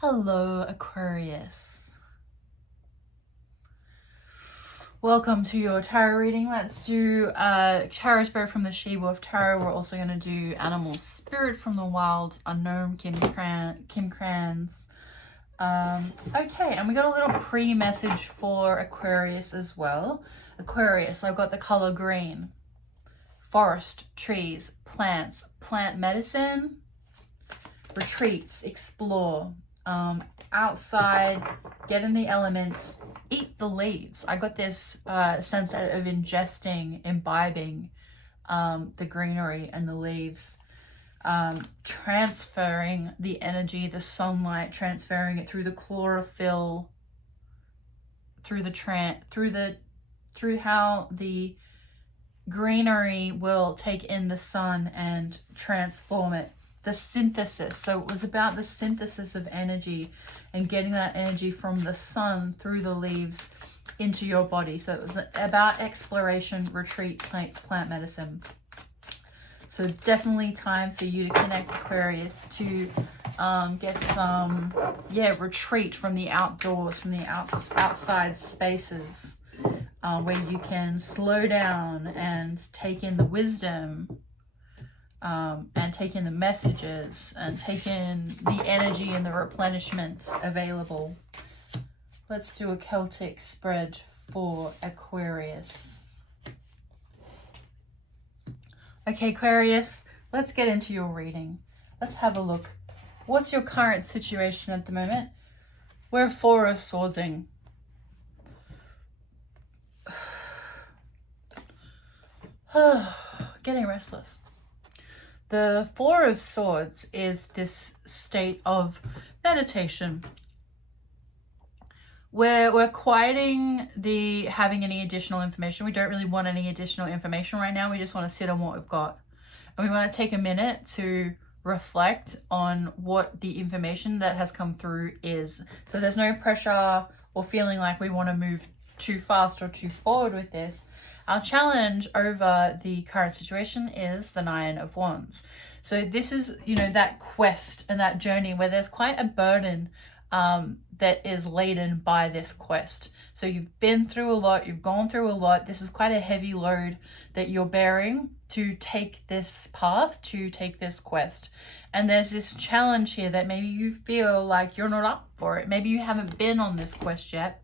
Hello, Aquarius. Welcome to your tarot reading. Let's do Tarot Spirit from the She-Wolf Tarot. We're also going to do Animal Spirit from the Wild Unknown, Kim Kranz. Okay, and we got a little pre-message for Aquarius as well. Aquarius, I've got the color green. Forest, trees, plants, plant medicine, retreats, explore. Outside, get in the elements, eat the leaves. I got this sense of ingesting, imbibing the greenery and the leaves, transferring the energy, the sunlight, transferring it through the chlorophyll, through how the greenery will take in the sun and transform it. The synthesis. So it was about the synthesis of energy and getting that energy from the sun through the leaves into your body. So it was about exploration, retreat, plant medicine. So definitely time for you to connect, Aquarius, to get some retreat from the outdoors, from the outside spaces, where you can slow down and take in the wisdom, and take in the messages and take in the energy and the replenishment available. Let's do a Celtic spread for Aquarius. Okay, Aquarius, let's get into your reading. Let's have a look. What's your current situation at the moment? We're Four of Swordsing. Getting restless. The Four of Swords is this state of meditation. We're quieting the having any additional information. We don't really want any additional information right now. We just want to sit on what we've got. And we want to take a minute to reflect on what the information that has come through is. So there's no pressure or feeling like we want to move too fast or too forward with this. Our challenge over the current situation is the Nine of Wands. So this is, that quest and that journey where there's quite a burden that is laden by this quest. So you've been through a lot, you've gone through a lot. This is quite a heavy load that you're bearing to take this path, to take this quest. And there's this challenge here that maybe you feel like you're not up for it. Maybe you haven't been on this quest yet.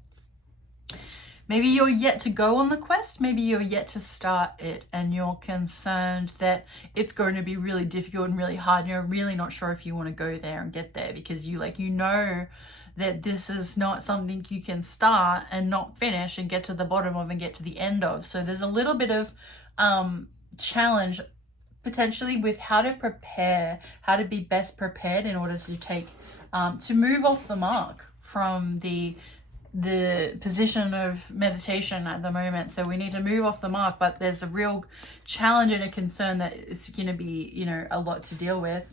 Maybe you're yet to go on the quest, maybe you're yet to start it, and you're concerned that it's going to be really difficult and really hard, and you're really not sure if you want to go there and get there, because you know that this is not something you can start and not finish and get to the bottom of and get to the end of. So there's a little bit of challenge potentially with how to prepare, how to be best prepared in order to take, to move off the mark from the position of meditation at the moment. So we need to move off the mark, but there's a real challenge and a concern that it's going to be, a lot to deal with.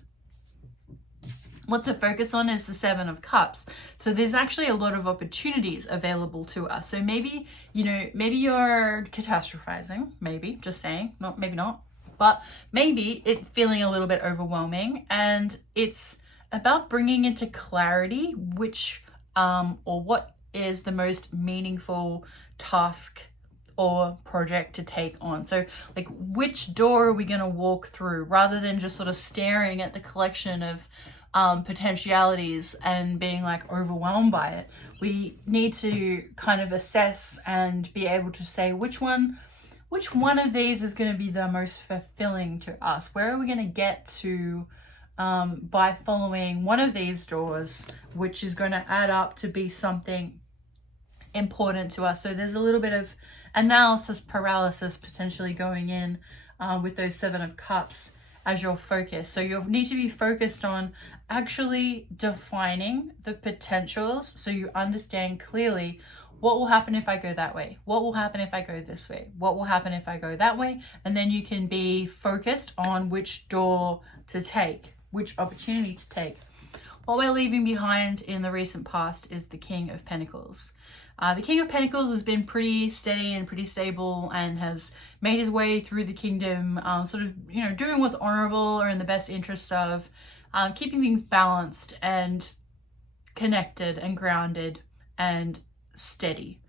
What to focus on is the Seven of Cups. So there's actually a lot of opportunities available to us. So maybe, maybe you're catastrophizing, maybe, just saying, not, maybe not, but maybe it's feeling a little bit overwhelming, and it's about bringing into clarity which, or what is the most meaningful task or project to take on. So like, which door are we going to walk through, rather than just sort of staring at the collection of potentialities and being like overwhelmed by it. We need to kind of assess and be able to say which one of these is going to be the most fulfilling to us. Where are we going to get to by following one of these doors, which is going to add up to be something important to us. So there's a little bit of analysis paralysis potentially going in with those Seven of Cups as your focus. So you'll need to be focused on actually defining the potentials, so you understand clearly what will happen if I go that way, what will happen if I go this way, what will happen if I go that way, and then you can be focused on which door to take, which opportunity to take. What we're leaving behind in the recent past is the King of Pentacles. The King of Pentacles has been pretty steady and pretty stable and has made his way through the kingdom, sort of, doing what's honorable or in the best interest of keeping things balanced and connected and grounded and steady.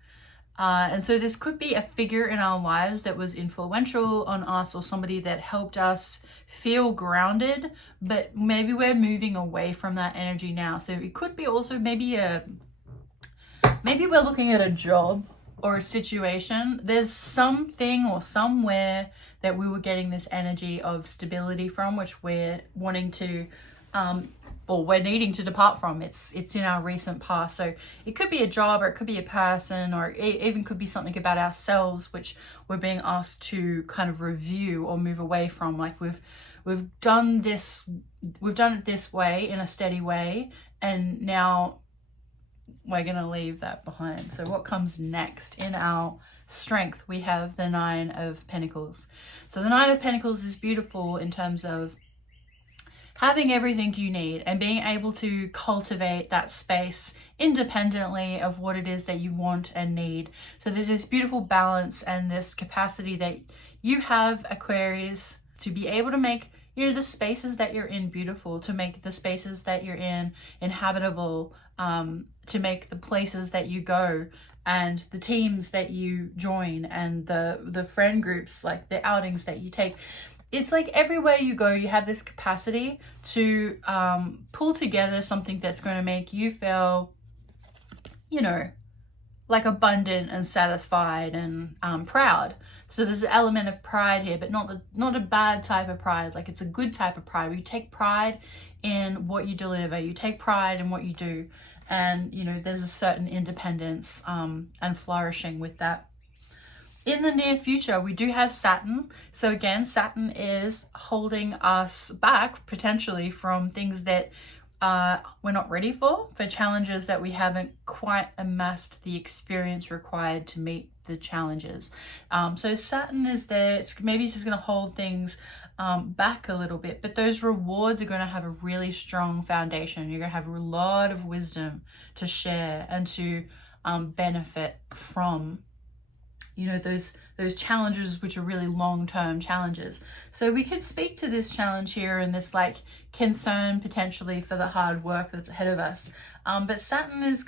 And so this could be a figure in our lives that was influential on us, or somebody that helped us feel grounded, but maybe we're moving away from that energy now. So it could be also maybe we're looking at a job or a situation. There's something or somewhere that we were getting this energy of stability from, which we're wanting to or we're needing to depart from. It's in our recent past. So it could be a job, or it could be a person, or it even could be something about ourselves which we're being asked to kind of review or move away from. Like we've done it this way, in a steady way, and now we're going to leave that behind. So what comes next in our strength? We have the Nine of Pentacles. So the Nine of Pentacles is beautiful in terms of having everything you need and being able to cultivate that space independently of what it is that you want and need. So there's this beautiful balance and this capacity that you have, Aquarius, to be able to make, you know, the spaces that you're in beautiful, to make the spaces that you're in inhabitable, to make the places that you go and the teams that you join and the friend groups, like the outings that you take. It's like everywhere you go, you have this capacity to pull together something that's going to make you feel, you know, like abundant and satisfied and proud. So there's an element of pride here, but not a bad type of pride. Like it's a good type of pride where you take pride in what you deliver, you take pride in what you do, and you know there's a certain independence and flourishing with that. In the near future, we do have Saturn. So again, Saturn is holding us back potentially from things that we're not ready for challenges that we haven't quite amassed the experience required to meet the challenges. So Saturn is there. Maybe it's just going to hold things back a little bit, but those rewards are going to have a really strong foundation. You're going to have a lot of wisdom to share and to benefit from, you know, those challenges which are really long-term challenges. So we could speak to this challenge here and this like concern potentially for the hard work that's ahead of us. But Saturn is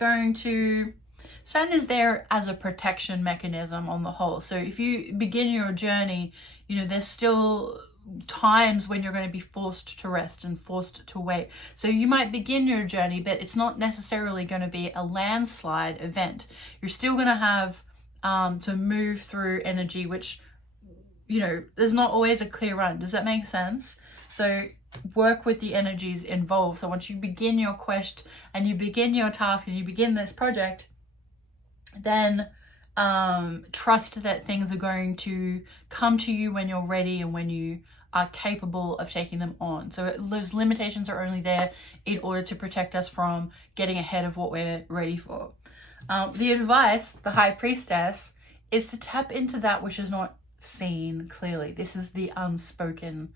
there as a protection mechanism on the whole. So if you begin your journey, you know, there's still times when you're going to be forced to rest and forced to wait. So you might begin your journey, but it's not necessarily going to be a landslide event. You're still going to have to move through energy, which, you know, there's not always a clear run. Does that make sense? So work with the energies involved. So once you begin your quest and you begin your task and you begin this project, then trust that things are going to come to you when you're ready and when you are capable of taking them on. So those limitations are only there in order to protect us from getting ahead of what we're ready for. The advice, the High Priestess, is to tap into that which is not seen clearly. This is the unspoken,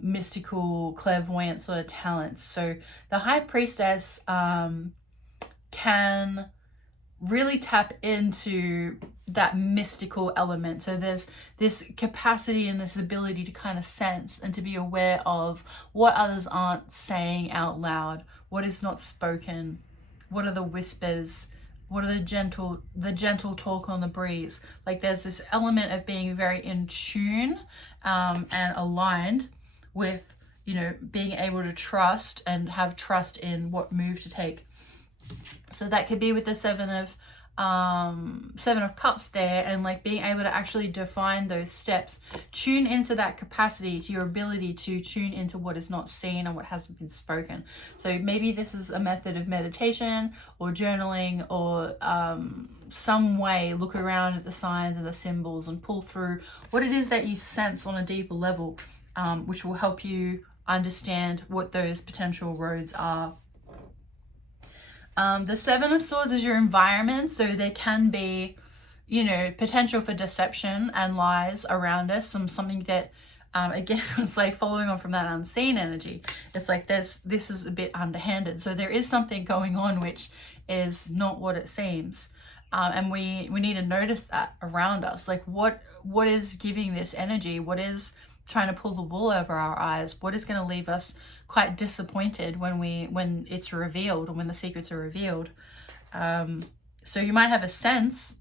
mystical, clairvoyant sort of talents. So the High Priestess can really tap into that mystical element. So there's this capacity and this ability to kind of sense and to be aware of what others aren't saying out loud, what is not spoken, what are the whispers, what are the gentle talk on the breeze. Like there's this element of being very in tune and aligned with, you know, being able to trust and have trust in what move to take. So that could be with the Seven of Cups there, and like being able to actually define those steps, tune into that capacity, to your ability to tune into what is not seen and what hasn't been spoken. So maybe this is a method of meditation or journaling or some way look around at the signs and the symbols and pull through what it is that you sense on a deeper level, which will help you understand what those potential roads are. The Seven of Swords is your environment, so there can be, you know, potential for deception and lies around us. Something that, again, it's like following on from that unseen energy. It's like this is a bit underhanded. So there is something going on which is not what it seems. And we need to notice that around us. Like what is giving this energy? What is trying to pull the wool over our eyes? What is going to leave us quite disappointed when it's revealed, or when the secrets are revealed. So you might have a sense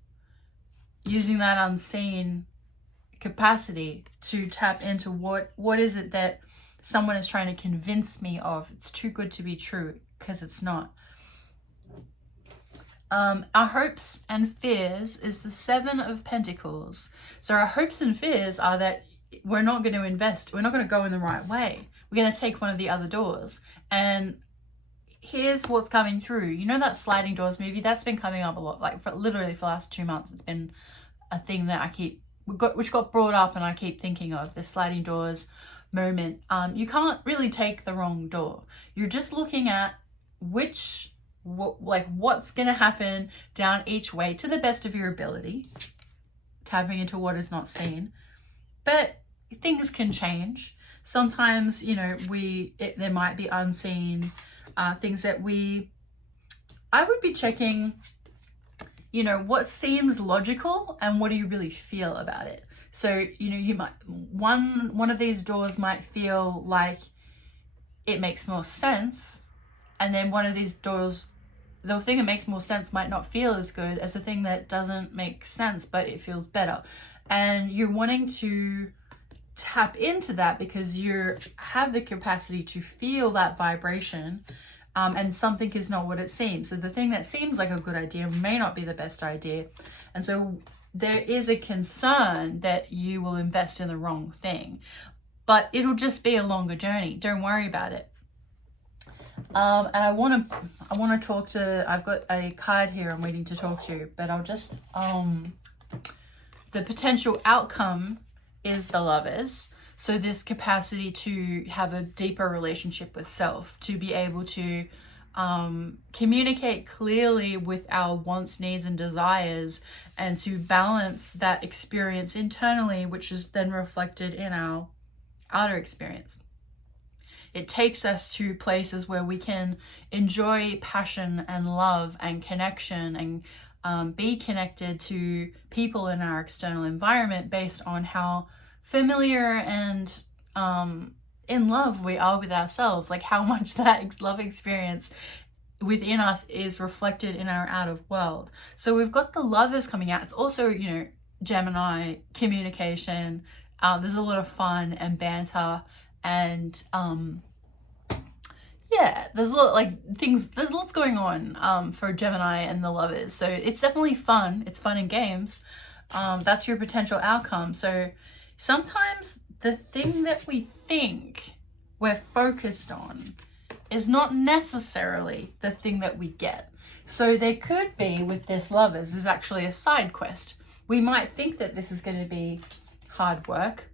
using that unseen capacity to tap into what is it that someone is trying to convince me of. It's too good to be true, because it's not. Our hopes and fears is the 7 of Pentacles. So our hopes and fears are that we're not going to invest, we're not going to go in the right way. We're going to take one of the other doors. And here's what's coming through. You know that sliding doors movie? That's been coming up a lot, like literally for the last 2 months. It's been a thing that which got brought up, and I keep thinking of this sliding doors moment. You can't really take the wrong door. You're just looking at what's going to happen down each way to the best of your ability, tapping into what is not seen. But things can change. Sometimes, you know, there might be unseen things that I would be checking, you know, what seems logical and what do you really feel about it. So, you know, you might, one of these doors might feel like it makes more sense, and then one of these doors, the thing that makes more sense might not feel as good as the thing that doesn't make sense, but it feels better. And you're wanting to tap into that because you have the capacity to feel that vibration, and something is not what it seems. So the thing that seems like a good idea may not be the best idea. And so there is a concern that you will invest in the wrong thing, but it'll just be a longer journey. Don't worry about it. And I want to talk to, I've got a card here I'm waiting to talk to, but I'll just, the potential outcome is the Lovers. So this capacity to have a deeper relationship with self, to be able to communicate clearly with our wants, needs, and desires, and to balance that experience internally, which is then reflected in our outer experience. It takes us to places where we can enjoy passion and love and connection, and be connected to people in our external environment based on how familiar and in love we are with ourselves, like how much that love experience within us is reflected in our outer world. So we've got the Lovers coming out. It's also, you know, Gemini communication. There's a lot of fun and banter, and yeah, there's a lot like things, there's lots going on for Gemini and the Lovers. So it's definitely fun. It's fun in games. That's your potential outcome. So sometimes the thing that we think we're focused on is not necessarily the thing that we get. So there could be, with this Lovers, is actually a side quest. We might think that this is going to be hard work,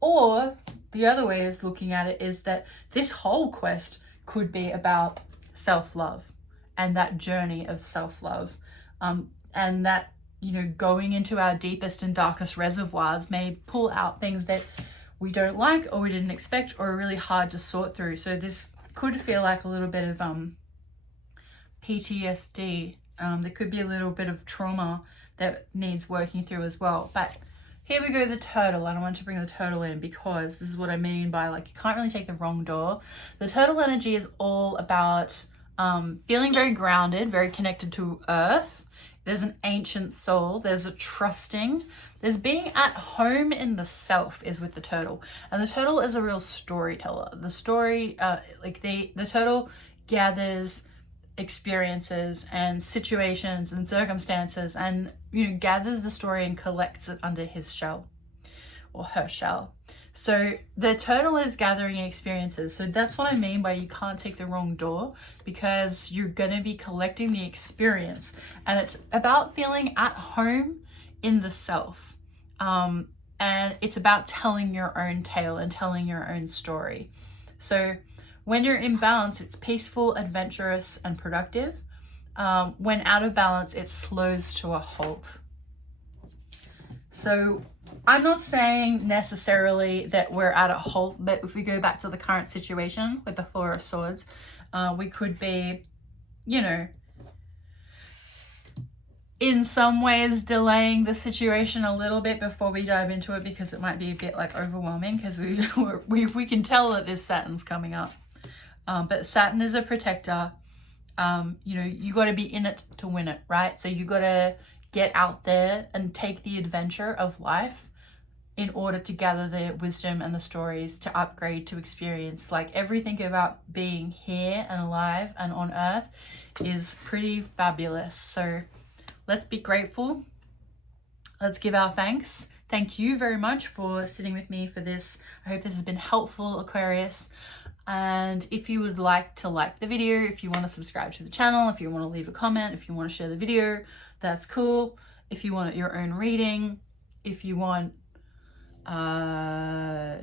or the other way of looking at it is that this whole quest could be about self-love and that journey of self-love, and that, you know, going into our deepest and darkest reservoirs may pull out things that we don't like, or we didn't expect, or are really hard to sort through. So this could feel like a little bit of PTSD. There could be a little bit of trauma that needs working through as well. But here we go, the Turtle, and I want to bring the Turtle in because this is what I mean by, like, you can't really take the wrong door. The Turtle energy is all about feeling very grounded, very connected to Earth. There's an ancient soul. There's a trusting. There's being at home in the self is with the Turtle. And the Turtle is a real storyteller. The story, the Turtle gathers experiences and situations and circumstances, and, you know, gathers the story and collects it under his shell or her shell. So the Turtle is gathering experiences. So that's what I mean by you can't take the wrong door, because you're going to be collecting the experience, and it's about feeling at home in the self. And it's about telling your own tale and telling your own story. So when you're in balance, it's peaceful, adventurous, and productive. When out of balance, it slows to a halt. So I'm not saying necessarily that we're at a halt, but if we go back to the current situation with the Four of Swords, we could be, you know, in some ways delaying the situation a little bit before we dive into it, because it might be a bit like overwhelming, because we can tell that this Saturn's coming up. But Saturn is a protector. You know, you got to be in it to win it, right? So you got to get out there and take the adventure of life in order to gather the wisdom and the stories to upgrade, to experience. Like, everything about being here and alive and on earth is pretty fabulous. So let's be grateful. Let's give our thanks. Thank you very much for sitting with me for this. I hope this has been helpful, Aquarius. And if you would like to like the video, if you want to subscribe to the channel, if you want to leave a comment, if you want to share the video, that's cool. If you want your own reading, if you want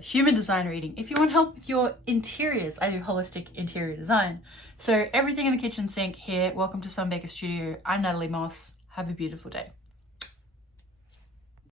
human design reading, if you want help with your interiors, I do holistic interior design. So everything in the kitchen sink here. Welcome to Sunbaker Studio. I'm Natalie Moss. Have a beautiful day.